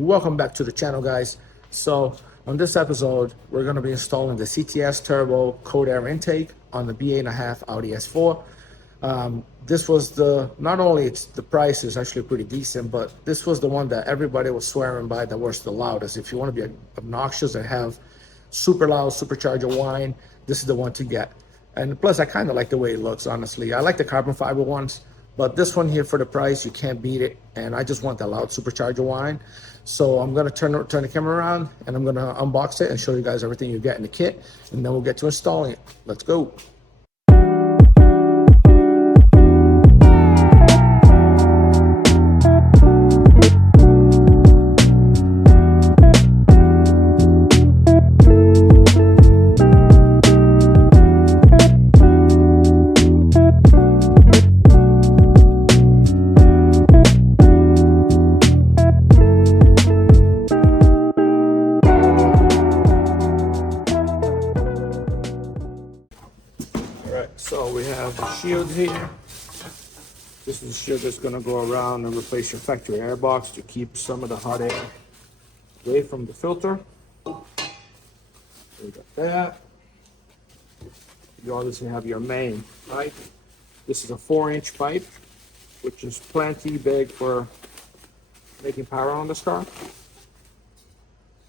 Welcome back to the channel, guys. So on this episode, we're going to be installing the CTS Turbo cold air intake on the B8.5 Audi S4. This was not only the price is actually pretty decent, but this was the one that everybody was swearing by that was the loudest. If you want to be obnoxious and have super loud supercharger whine, this is the one to get. And plus, I kind of like the way it looks, honestly. I like the carbon fiber ones, but this one here, for the price, you can't beat it. And I just want that loud supercharger whine. So I'm gonna turn the camera around and I'm gonna unbox it and show you guys everything you get in the kit, and then we'll get to installing it. Let's go. So we have the shield here. This is the shield that's going to go around and replace your factory air box to keep some of the hot air away from the filter. So we got that. You obviously have your main pipe. This is a 4-inch pipe, which is plenty big for making power on this car.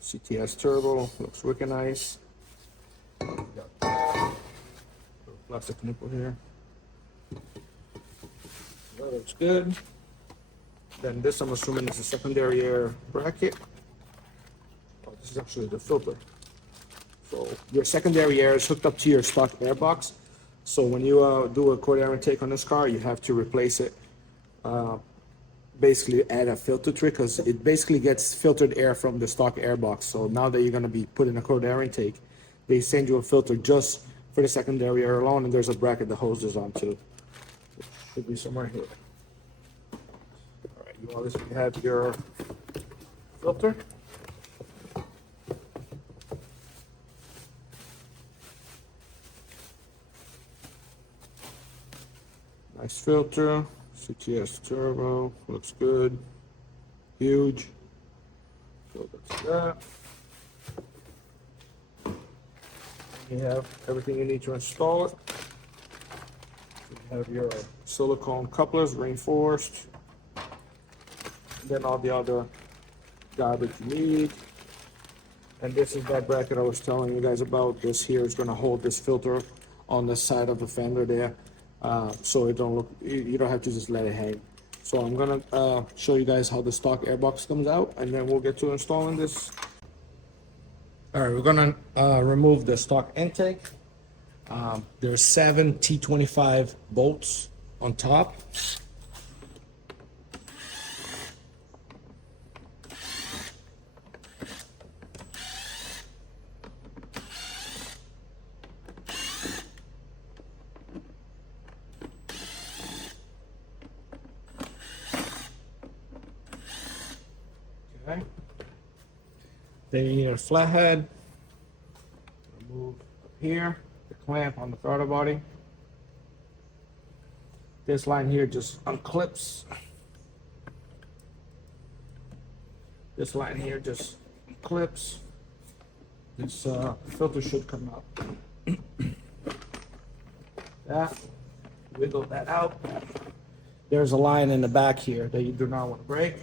CTS Turbo, looks wicked nice. Plastic nipple here. That looks good. Then this, I'm assuming, is a secondary air bracket. Oh, this is actually the filter. So your secondary air is hooked up to your stock air box. So when you do a cold air intake on this car, you have to replace it. Basically add a filter to it, because it basically gets filtered air from the stock air box. So now that you're going to be putting a cold air intake, they send you a filter just for the secondary air alone, and there's a bracket that holds this on too. It should be somewhere here. All right, you obviously have your filter. Nice filter, CTS Turbo, looks good, huge. So that's that. You have everything you need to install it. You have your silicone couplers, reinforced, and then all the other garbage you need. And this is that bracket I was telling you guys about. This here is going to hold this filter on the side of the fender there, so it don't look. You don't have to just let it hang. So I'm gonna show you guys how the stock airbox comes out, and then we'll get to installing this. All right, we're gonna remove the stock intake. There's 7 T25 bolts on top. Okay. Then you need a flathead. Remove up here the clamp on the throttle body. This line here just unclips. This line here just clips. This filter should come out. That, wiggle that out. There's a line in the back here that you do not want to break.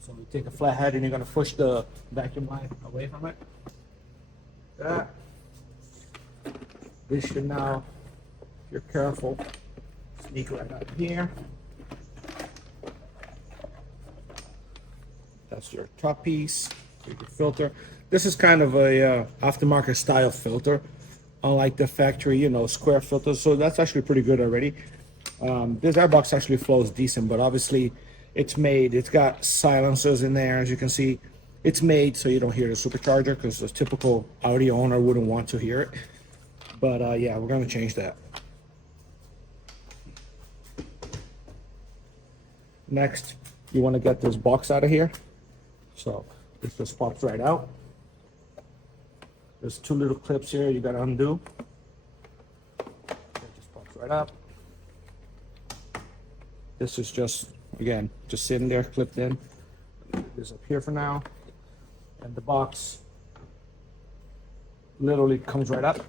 So you take a flathead and you're going to push the vacuum line away from it. That. This should now, if you're careful, sneak right up here. That's your top piece, your filter. This is kind of a aftermarket style filter, unlike the factory, square filter. So that's actually pretty good already. This airbox actually flows decent, but obviously it's got silencers in there. As you can see, it's made so you don't hear the supercharger, because a typical Audi owner wouldn't want to hear it. But yeah, we're gonna change that. Next, you want to get this box out of here. So this just pops right out. There's 2 little clips here you gotta undo. It just pops right up. This is just, again, just sitting there clipped in. put this up here for now. And the box literally comes right up.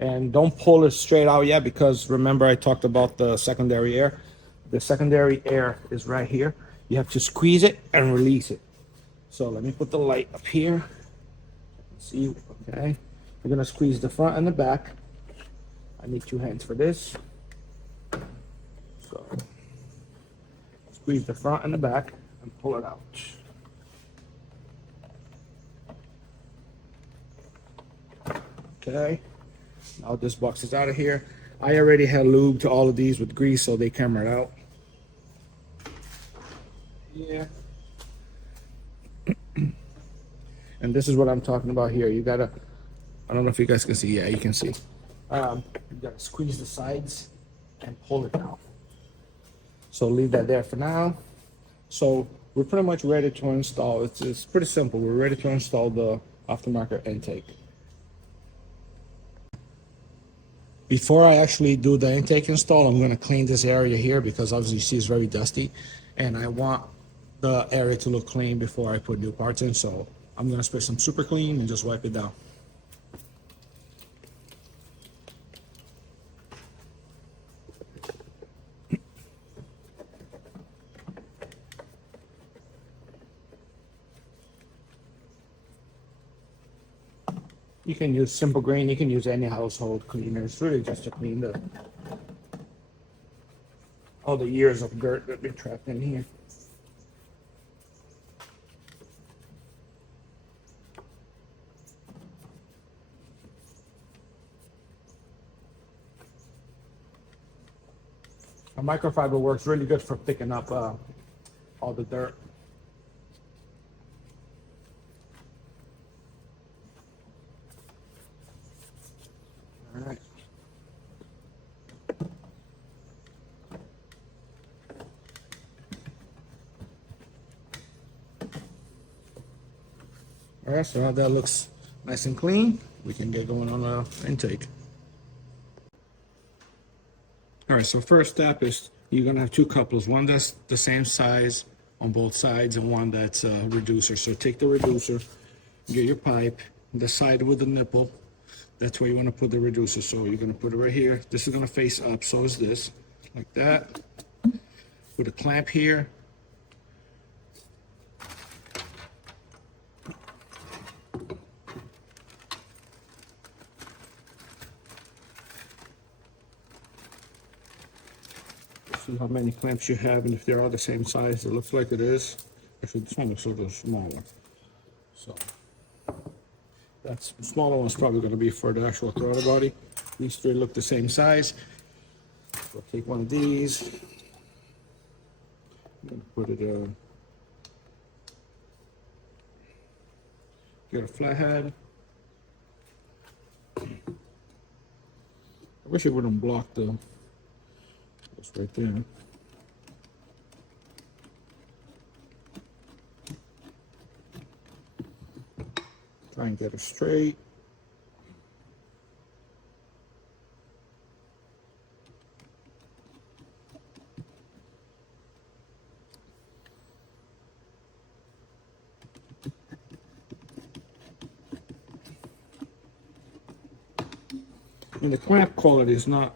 And don't pull it straight out yet, because remember I talked about the secondary air. The secondary air is right here. You have to squeeze it and release it. So let me put the light up here. See, okay. We're gonna squeeze the front and the back. I need 2 hands for this. So squeeze the front and the back and pull it out. Okay. Now this box is out of here. I already had lubed all of these with grease so they came right out. Yeah. And this is what I'm talking about here. You gotta, I don't know if you guys can see. Yeah, you can see. You gotta squeeze the sides and pull it down. So leave that there for now. So we're pretty much ready to install. It's pretty simple. We're ready to install the aftermarket intake. Before I actually do the intake install, I'm gonna clean this area here because obviously you see it's very dusty, and I want the area to look clean before I put new parts in. So I'm gonna spray some super clean and just wipe it down. You can use Simple Green, you can use any household cleaner. It's really just to clean all the years of dirt that been trapped in here. A microfiber works really good for picking up all the dirt. All right. All right, so now that looks nice and clean, we can get going on the intake. All right, so first step is you're gonna have 2 couplers, one that's the same size on both sides and one that's a reducer. So take the reducer, get your pipe, the side with the nipple, that's where you wanna put the reducer. So you're gonna put it right here. This is gonna face up, so is this, like that. Put a clamp here. See how many clamps you have, and if they're all the same size. It looks like it is. Actually, this one looks a little smaller. So that smaller one's probably going to be for the actual throttle body. These 3 look the same size. So I'll take one of these. I'm going to put it get a flathead. I wish it wouldn't block the. It's right there. Try and get it straight. And the clamp quality is not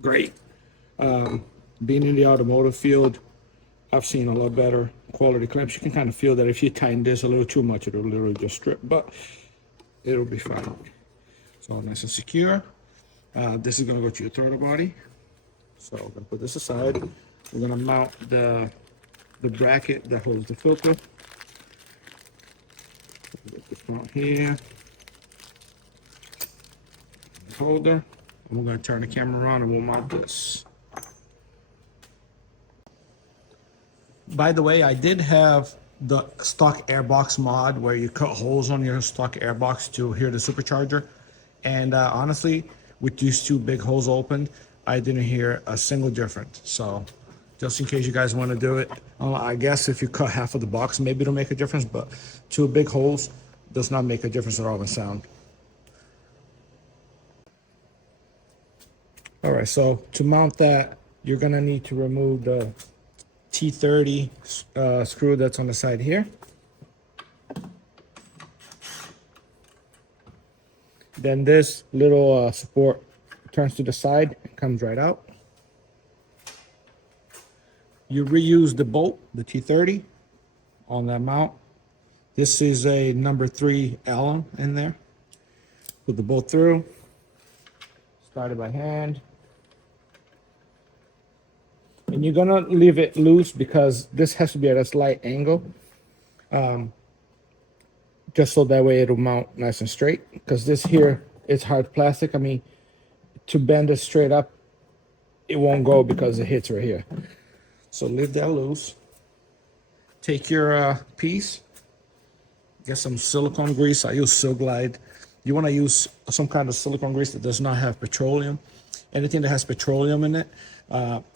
great. Being in the automotive field, I've seen a lot better quality clamps. You can kind of feel that if you tighten this a little too much, it'll literally just strip, but it'll be fine. So nice and secure. This is gonna go to your throttle body. So I'm gonna put this aside. We're gonna mount the bracket that holds the filter. Put this mount here. Holder. And we're gonna turn the camera around and we'll mount this. By the way, I did have the stock airbox mod where you cut holes on your stock airbox to hear the supercharger. And honestly, with these 2 big holes opened, I didn't hear a single difference. So just in case you guys want to do it, I guess if you cut half of the box, maybe it'll make a difference, but 2 big holes does not make a difference at all in sound. All right, so to mount that, you're gonna need to remove the T30 screw that's on the side here. Then this little support turns to the side and comes right out. You reuse the bolt, the T30, on that mount. This is a number 3 Allen in there. Put the bolt through. Start it by hand. And you're gonna leave it loose because this has to be at a slight angle. Just so that way it'll mount nice and straight. Because this here is hard plastic. I mean, to bend it straight up, it won't go because it hits right here. So leave that loose. Take your piece. Get some silicone grease. I use Silk Glide. You want to use some kind of silicone grease that does not have petroleum. Anything that has petroleum in it,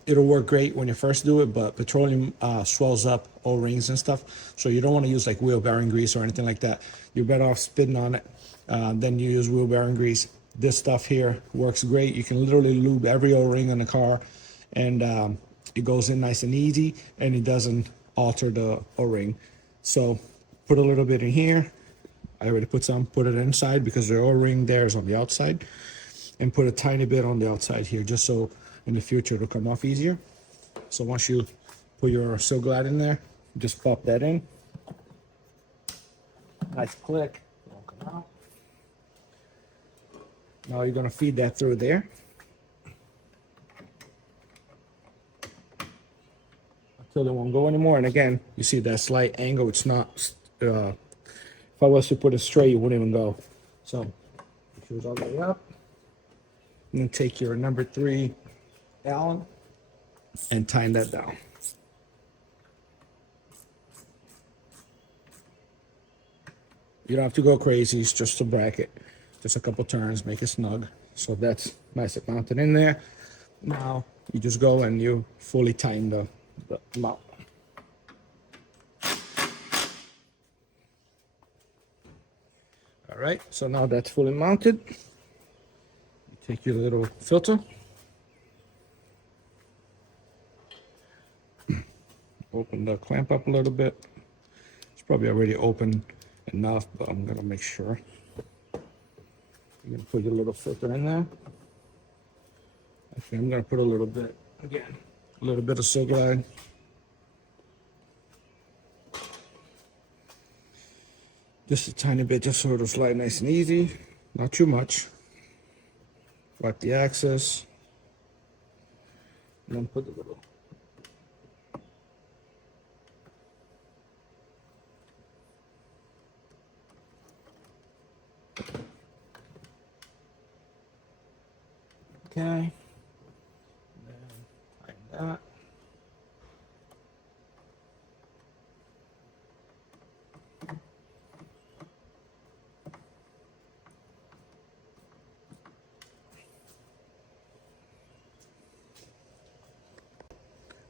it'll work great when you first do it, but petroleum swells up O-rings and stuff. So you don't want to use like wheel bearing grease or anything like that. You're better off spitting on it than you use wheel bearing grease. This stuff here works great. You can literally lube every O-ring in the car, and it goes in nice and easy, and it doesn't alter the O-ring. So put a little bit in here. I already put some, put it inside because the O-ring there is on the outside, and put a tiny bit on the outside here just so in the future it'll come off easier. So once you put your Silk Glide in there, just pop that in. Nice click. Won't come out. Now you're gonna feed that through there. Until it won't go anymore. And again, you see that slight angle. It's not, if I was to put it straight, it wouldn't even go. So, push it all the way up. And then take your number 3 Allen and tighten that down. You don't have to go crazy. It's just a bracket. Just a couple turns, make it snug. So that's nice and mounted in there. Now you just go and you fully tighten the mount. All right, so now that's fully mounted. You take your little filter. Open the clamp up a little bit. It's probably already open enough, but I'm gonna make sure. You're gonna put your little filter in there. Actually, I'm gonna put a little bit, again, a little bit of Silk Glide. Just a tiny bit, just so it'll slide nice and easy. Not too much. Wipe the axis. And then put the little. Okay. And then tighten that.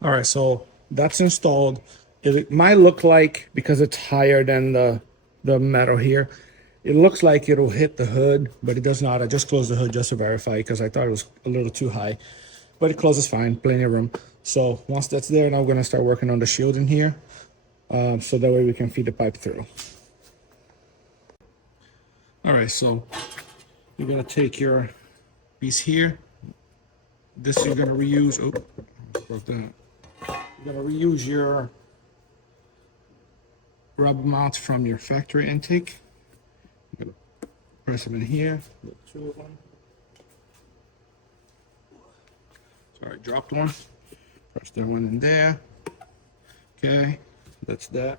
All right, so that's installed. It might look like, because it's higher than the metal here, it looks like it'll hit the hood, but it does not. I just closed the hood just to verify because I thought it was a little too high, but it closes fine, plenty of room. So once that's there, now we're gonna start working on the shielding here, so that way we can feed the pipe through. All right, so you're gonna take your piece here. This you're gonna reuse. Oh, broke that. You're gonna reuse your rubber mounts from your factory intake. I'm gonna press them in here. Two of them. Sorry, dropped one. Press that one in there. Okay, that's that.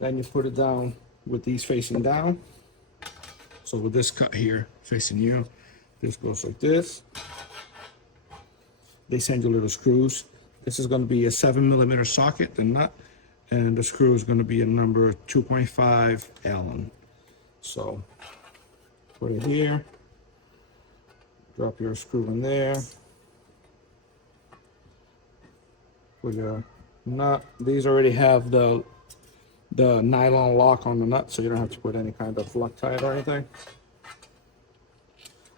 Then you put it down with these facing down. So with this cut here facing you, this goes like this. They send you little screws. This is going to be a 7mm socket, the nut, and the screw is going to be a number 2.5 Allen. So put it here, drop your screw in there, put your nut. These already have the nylon lock on the nut, so you don't have to put any kind of Loctite or anything.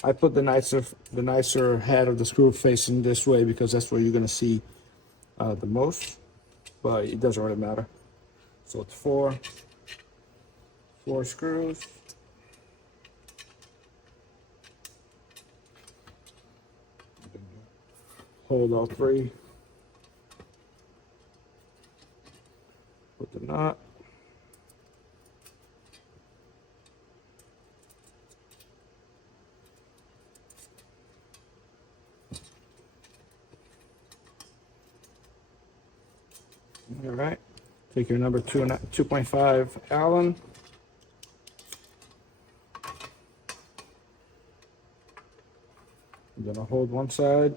I put the nicer head of the screw facing this way because that's where you're going to see the most. but it doesn't really matter. So it's four screws. Hold all three. Put the knot. All right. Take your number 2.5 Allen. I'm gonna hold one side.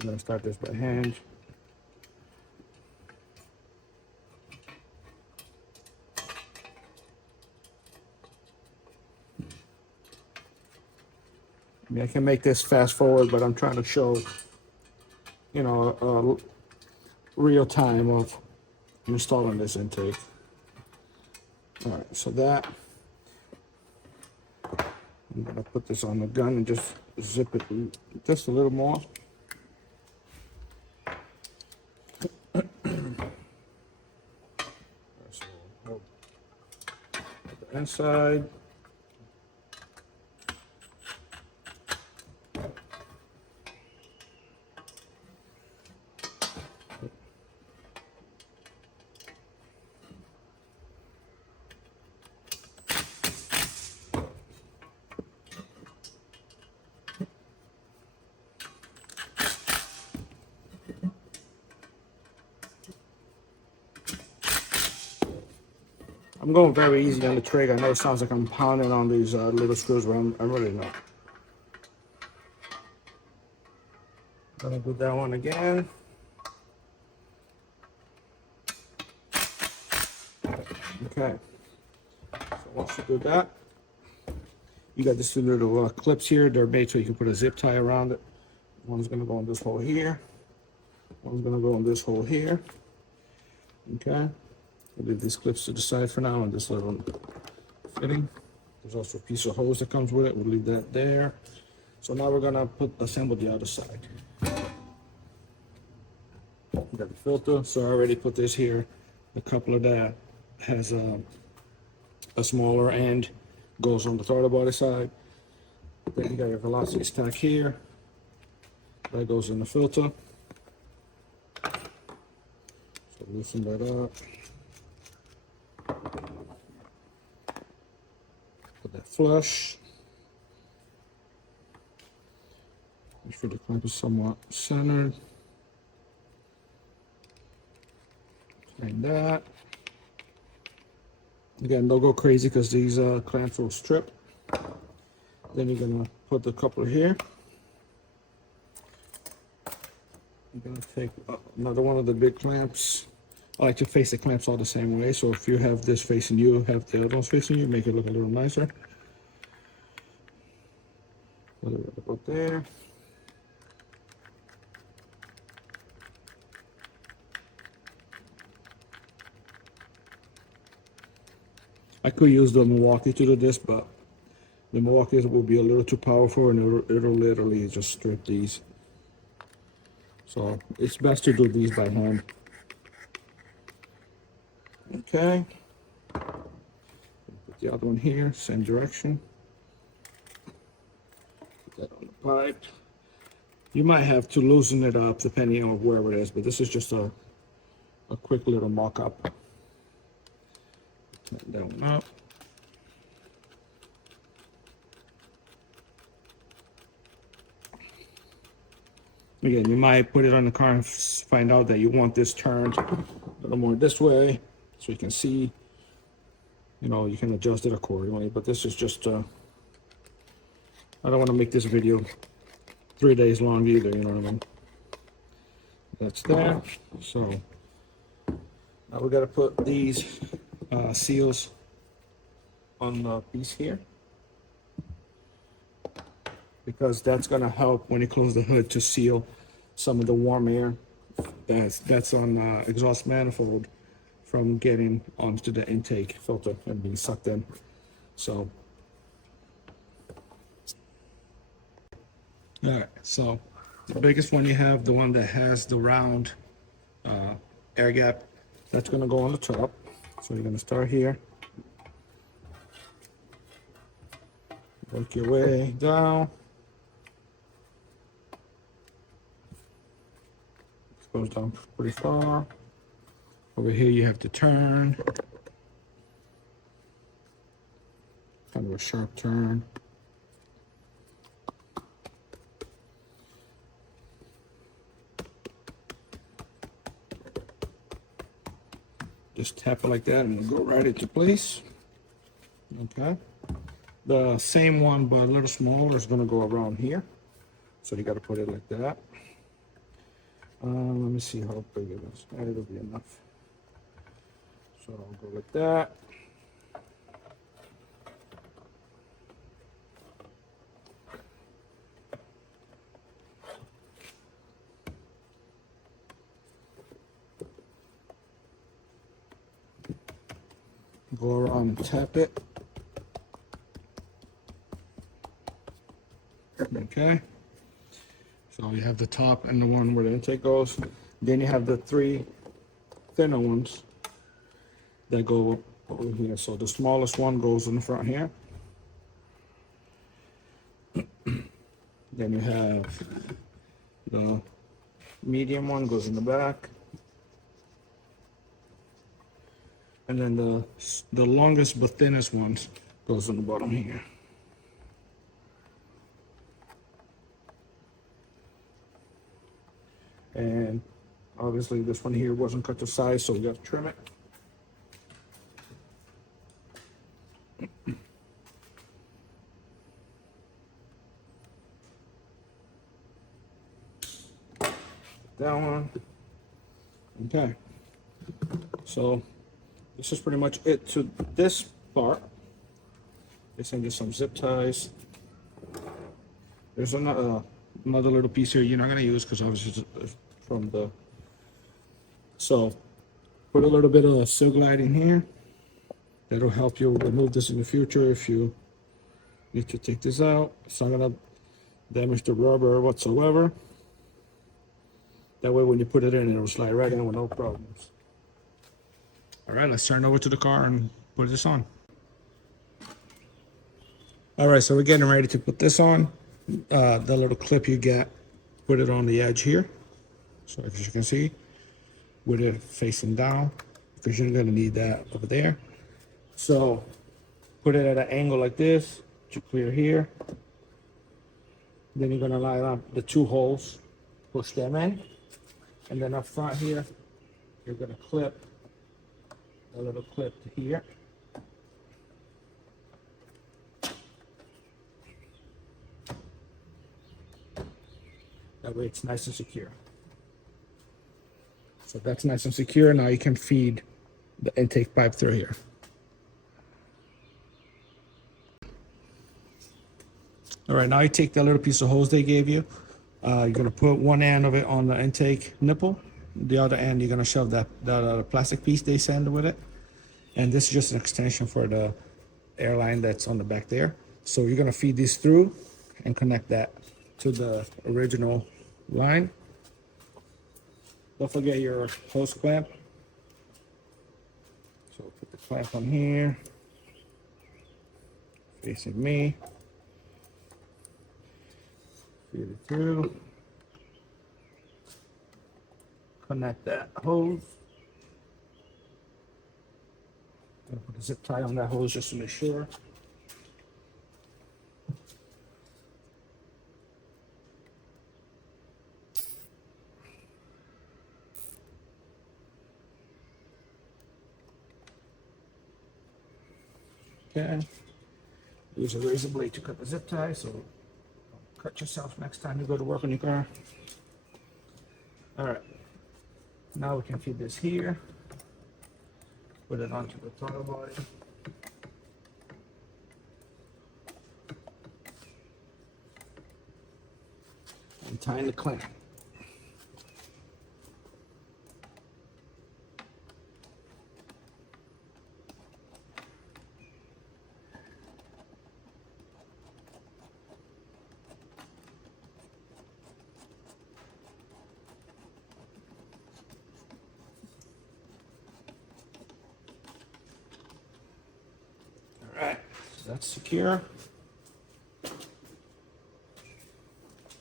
I'm gonna start this by hand. I mean, I can make this fast forward, but I'm trying to show, you know, real time of installing this intake. All right, so that, I'm gonna put this on the gun and just zip it just a little more. So hold the inside. I'm going very easy on the trigger. I know it sounds like I'm pounding on these little screws, but I'm really not. Gonna do that one again. Okay. So once you do that, you got these two little clips here. They're made so you can put a zip tie around it. One's gonna go in this hole here. One's gonna go in this hole here. Okay. We'll leave these clips to the side for now and this little fitting. There's also a piece of hose that comes with it. We'll leave that there. So now we're gonna assemble the other side. We got the filter. So I already put this here. The coupler that has a smaller end goes on the throttle body side. Then you got your velocity stack here. That goes in the filter. So loosen that up. Put that flush. Make sure the clamp is somewhat centered. Tighten that. Again, don't go crazy because these clamps will strip. Then you're gonna put the coupler here. You're gonna take another one of the big clamps. I like to face the clamps all the same way. So if you have this facing you, have the other ones facing you, make it look a little nicer. Put it about there. I could use the Milwaukee to do this, but the Milwaukee will be a little too powerful and it'll literally just strip these. So it's best to do these by hand. Okay. Put the other one here, same direction. Put that on the pipe. You might have to loosen it up depending on wherever it is, but this is just a quick little mock-up. Tighten that one up. Again, you might put it on the car and find out that you want this turned a little more this way, so you can see, you know, you can adjust it accordingly. But this is just, I don't want to make this video 3 days long either, you know what I mean? That's there. So now we got to put these seals on the piece here, because that's going to help when you close the hood to seal some of the warm air that's on exhaust manifold from getting onto the intake filter and being sucked in. So, all right, so the biggest one you have, the one that has the round air gap that's going to go on the top. So you're going to start here, work your way down. It goes down pretty far. Over here you have to turn, kind of a sharp turn. Just tap it like that and it'll go right into place. Okay. The same one but a little smaller is going to go around here. So you got to put it like that. Let me see how big it is. It'll be enough. So I'll go like that. Go around and tap it. Okay. So you have the top and the one where the intake goes. Then you have the three thinner ones that go over here. So the smallest one goes in the front here. Then you have the medium one goes in the back. And then the longest but thinnest ones goes on the bottom here. And obviously this one here wasn't cut to size, so we got to trim it. That one. Okay. So this is pretty much it to this part. They send you some zip ties. There's another little piece here you're not gonna use because obviously it's from the. So put a little bit of silk glide in here. That'll help you remove this in the future if you need to take this out. It's not gonna damage the rubber whatsoever. That way when you put it in, it'll slide right in with no problems. All right, let's turn over to the car and put this on. All right, so we're getting ready to put this on. The little clip you get, put it on the edge here. So as you can see, with it facing down, because you're gonna need that over there. So put it at an angle like this to clear here. Then you're gonna line up the two holes, push them in. And then up front here, you're gonna clip a little clip to here. That way it's nice and secure. So that's nice and secure. Now you can feed the intake pipe through here. All right, now you take that little piece of hose they gave you. You're gonna put one end of it on the intake nipple. The other end, you're gonna shove that plastic piece they send with it. And this is just an extension for the airline that's on the back there. So you're gonna feed this through and connect that to the original line. Don't forget your hose clamp. So put the clamp on here, facing me. Feed it through. Connect that hose. Gonna put a zip tie on that hose just to make sure. Okay. Use a razor blade to cut the zip tie, so don't cut yourself next time you go to work on your car. All right. Now we can feed this here. Put it onto the throttle body. And tighten the clamp. Alright, so that's secure.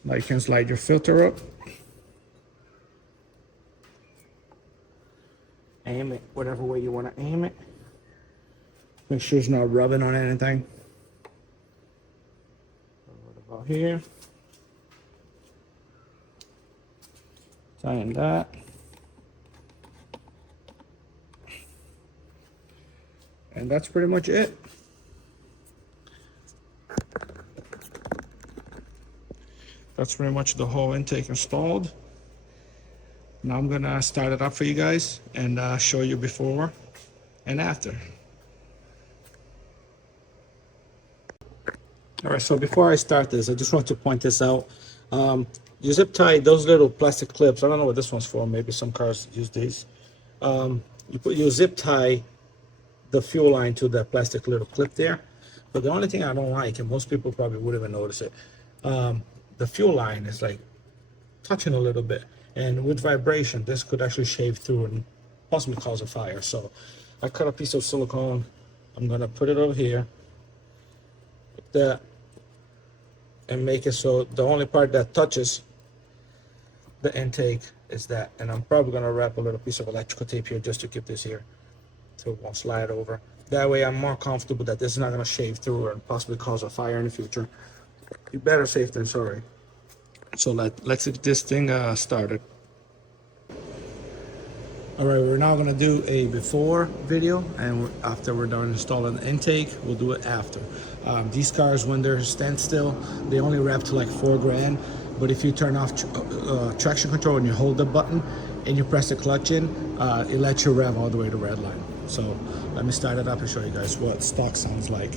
Now you can slide your filter up. Aim it whatever way you want to aim it. Make sure it's not rubbing on anything. What about here? Tighten that. And that's pretty much it. That's pretty much the whole intake installed. Now I'm gonna start it up for you guys and show you before and after. All right, so before I start this, I just want to point this out. You zip tie those little plastic clips. I don't know what this one's for. Maybe some cars use these. You zip tie the fuel line to that plastic little clip there. But the only thing I don't like, and most people probably wouldn't even notice it, the fuel line is like touching a little bit. And with vibration, this could actually shave through and possibly cause a fire. So I cut a piece of silicone. I'm gonna put it over here, like that, and make it so the only part that touches the intake is that. And I'm probably gonna wrap a little piece of electrical tape here just to keep this here so it won't slide over. That way I'm more comfortable that this is not gonna shave through and possibly cause a fire in the future. You better safe than sorry. So let's get this thing started. All right, we're now gonna do a before video, and after we're done installing the intake, we'll do it after. These cars, when they're standstill, they only rev to like 4 grand. But if you turn off traction control and you hold the button and you press the clutch in, it lets you rev all the way to red line. So let me start it up and show you guys what stock sounds like.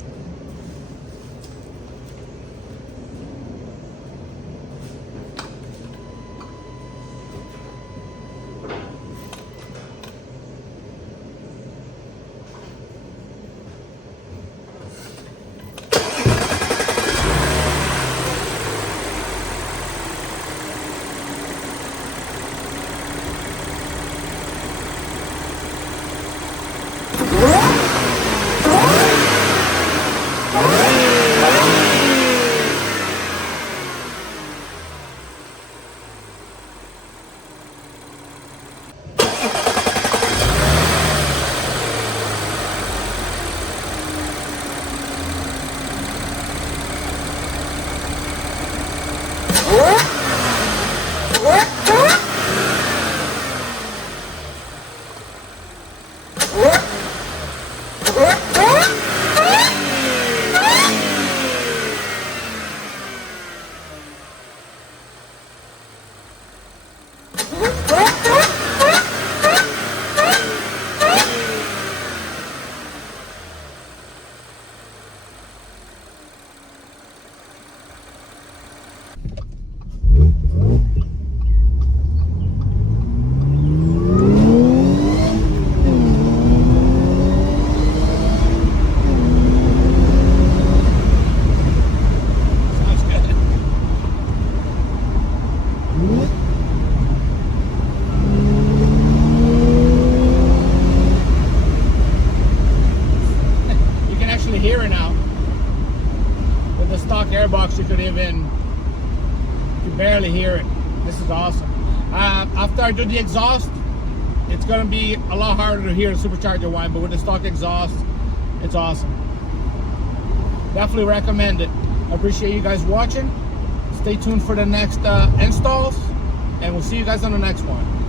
Airbox, you barely hear it. This is awesome. After I do the exhaust, it's going to be a lot harder to hear the supercharger whine, but with the stock exhaust, it's awesome. Definitely recommend it. I appreciate you guys watching. Stay tuned for the next installs, and we'll see you guys on the next one.